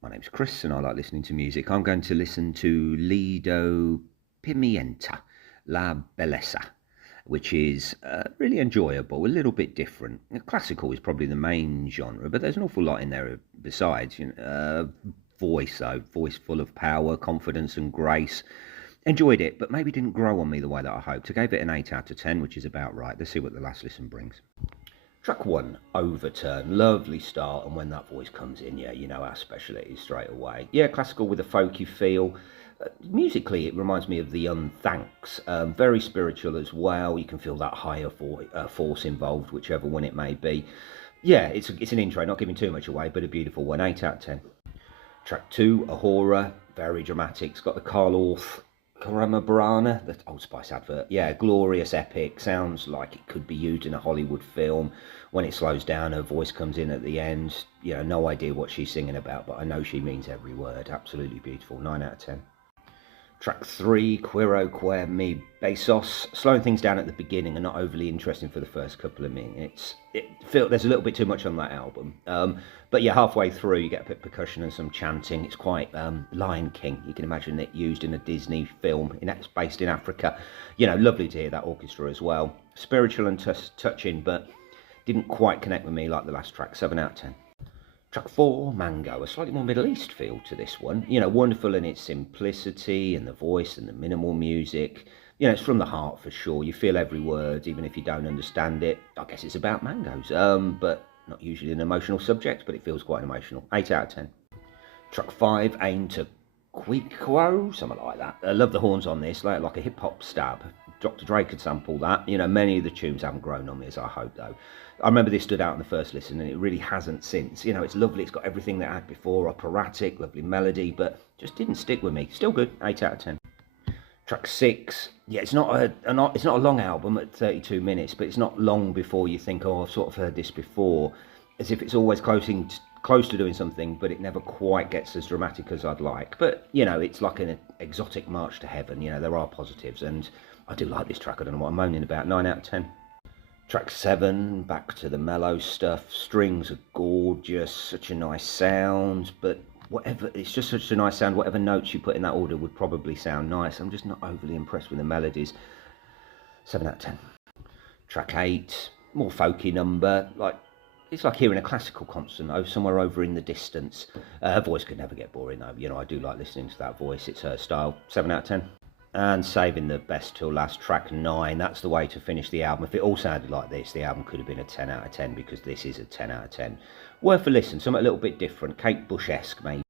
My name's Chris and I like listening to music. I'm going to listen to Lido Pimienta, La Belleza, which is really enjoyable, a little bit different. Classical is probably the main genre, but there's an awful lot in there besides. Voice, though, voice full of power, confidence and grace. Enjoyed it, but maybe didn't grow on me the way that I hoped. I gave it an 8 out of 10, which is about right. Let's see what the last listen brings. Track 1, Overturn, lovely start, and when that voice comes in, yeah, you know how special it is straight away. Yeah, classical with a folky feel. Musically, it reminds me of the Unthanks, very spiritual as well. You can feel that higher force involved, whichever one it may be. Yeah, it's an intro, not giving too much away, but a beautiful one, 8 out of 10. Track 2, Ahora, very dramatic. It's got the Carl Orff Brana, the Old Spice advert. Yeah, glorious epic. Sounds like it could be used in a Hollywood film. When it slows down, her voice comes in at the end. You know, no idea what she's singing about, but I know she means every word. Absolutely beautiful. 9 out of 10. Track 3, Quiero Que Me Beses, slowing things down at the beginning and not overly interesting for the first couple of minutes. There's a little bit too much on that album. But yeah, halfway through you get a bit of percussion and some chanting. It's quite Lion King. You can imagine it used in a Disney film based in Africa. You know, lovely to hear that orchestra as well. Spiritual and touching, but didn't quite connect with me like the last track. 7 out of 10. Track 4, Mango, a slightly more Middle East feel to this one. You know, wonderful in its simplicity and the voice and the minimal music. You know, it's from the heart for sure. You feel every word, even if you don't understand it. I guess it's about mangoes, but not usually an emotional subject, but it feels quite emotional. 8 out of 10. Track 5, Aun Te Quiero, something like that. I love the horns on this, like a hip-hop stab. Dr. Dre could sample that. You know, many of the tunes haven't grown on me as I hope, though. I remember this stood out in the first listen, and it really hasn't since. You know, it's lovely. It's got everything that I had before, operatic, lovely melody, but just didn't stick with me. Still good, 8 out of 10. Track 6, yeah, it's not a long album at 32 minutes, but it's not long before you think, oh, I've sort of heard this before, as if it's always close to doing something, but it never quite gets as dramatic as I'd like. But, you know, it's like an exotic march to heaven. You know, there are positives, and I do like this track. I don't know what I'm moaning about. 9 out of 10. Track 7, back to the mellow stuff. Strings are gorgeous, such a nice sound, but it's just such a nice sound. Whatever notes you put in that order would probably sound nice. I'm just not overly impressed with the melodies. 7 out of 10. Track 8, more folky number. It's like hearing a classical concert somewhere over in the distance. Her voice could never get boring though. You know, I do like listening to that voice. It's her style. 7 out of 10. And saving the best till last, track 9. That's the way to finish the album. If it all sounded like this, the album could have been a 10 out of 10, because this is a 10 out of 10. Worth a listen, something a little bit different. Kate Bush-esque maybe.